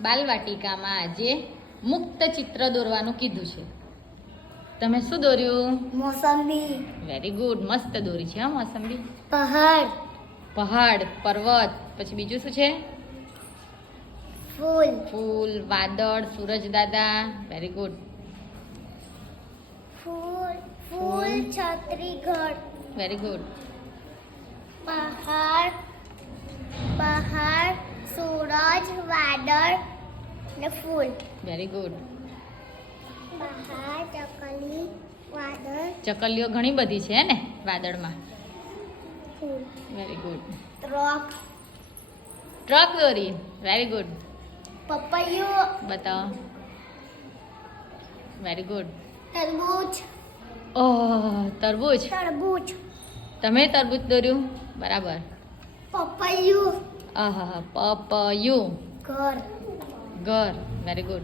બાલવાટિકામાં આજે મુક્ત ચિત્ર દોરવાનું કીધું છે. તમે શું દોર્યું? મોસંબી. વેરી ગુડ, મસ્ત દોરી છે હા મોસંબી. પહાડ. પહાડ, પર્વત, પછી બીજું શું છે? ફૂલ. ફૂલ, વાદળ, સૂરજ દાદા. Very good. ફૂલ. ફૂલ, છત્રી, ઘર. Very good. પહાડ. પહાડ, સૂરજ, વાદળ ને ફૂલ. Very good. પહાડ, ચકલી, વાદળ, ચકલીઓ ઘણી બધી છે ને વાદળમાં. ફૂલ. Very good. ટ્રક. ટ્રક દોરી. Very good. પપૈયું. બતાવો. Very good. તરબૂચ. ઓહ, તરબૂચ. તરબૂચ. તમે તરબૂચ દોર્યું બરાબર. પપૈયું. આહા, પપયું. ઘર. ઘર. Very good.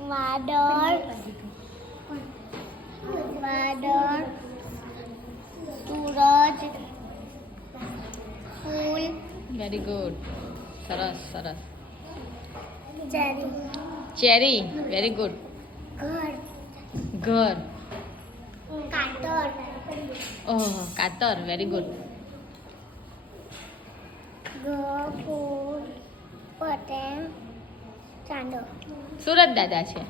વાદળ. વાદળ, સૂરજ, ફૂલ. Very good. સરસ સરસ. ચેરી. ચેરી. Very good. ઘર. ઘર. કાતર. ઓહ, કાતર. Very good. ઘર, ફૂલ, પતંગ, ચાંદો. સુરત દાદા છે.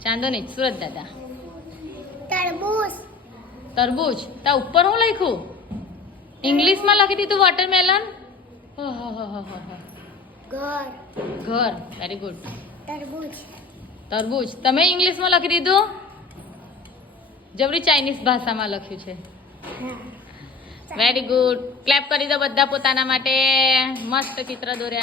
ચાંદો નહીં, સુરત દાદા. તરબૂચ. તરબૂચ. તા ઉપર હું લખ્યું? ઇંગ્લિશમાં લખી દીધું વોટરમેલન. ઘર. ઘર. Very good. તરબૂચ. તરબૂચ. તમે ઇંગ્લિશમાં લખી દીધું? જબરી ચાઇનીઝ ભાષામાં લખ્યું છે. Very good. ક્લેપ કરી દો બધા પોતાના માટે. મસ્ત ચિત્ર દોર્યા.